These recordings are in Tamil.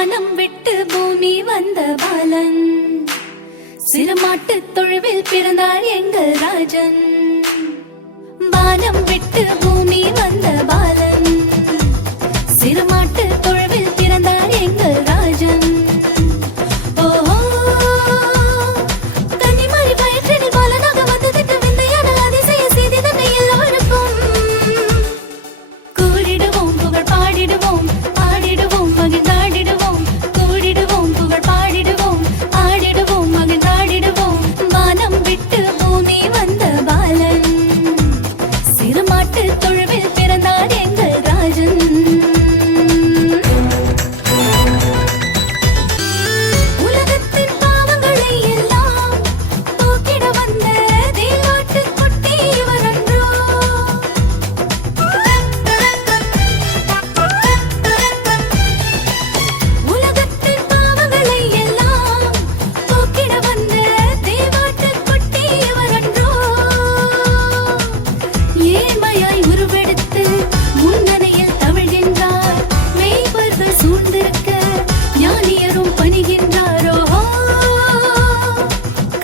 வானம் விட்டு பூமி வந்த பாலன், சிறுமாட்டு தொழுவில் பிறந்தார் எங்கள் ராஜன். வானம் விட்டு பூமி வந்த பாலன், சிறுமாட்டு தொழுவில் பிறந்தார் எங்கள் ராஜன். கன்னிமாரி பயிற்றினில் பாலனாக வந்ததிட்டு விந்தையான அதிசய செய்தி தன்னை எல்லோருக்கும் கூறிடுவோம், புகழ் பாடிடுவோம், ஆடிடுவோம், மகிழ்ந்தாடிடுவோம். கூடிடுவோம், புகழ் பாடிடுவோம், ஆடிடுவோம், மகிழ்ந்தாடிடுவோம். வானம் விட்டு பூமி வந்த பாலன், சிறுமாட்டு தொழுவில் பிறந்தார் எங்கள் ராஜன். உலகத்தின் பாவங்களை எல்லாம் போக்கிட வந்த தேவாட்டுக் குட்டி இவரன்றோ. உலகத்தின் பாவங்களை எல்லாம் போக்கிட வந்த தேவாட்டுக் குட்டி இவரன்றோ. ஏழ்மையாய் உருவெடுத்து முன்னணையில் தவழ்கின்றார், மேய்ப்பர்கள் சூழ்ந்திருக்க ஞானியரும் பணிகின்றாரோ.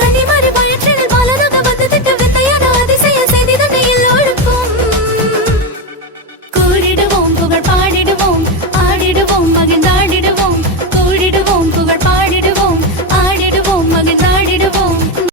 கன்னிமாரி பயிற்றினில் பாலனாக வந்ததிட்டு விந்தையான அதிசய செய்தி தன்னை எல்லோருக்கும் கூறிடுவோம், புகழ் பாடிடுவோம், ஆடிடுவோம், மகிழ்ந்தாடிடுவோம்.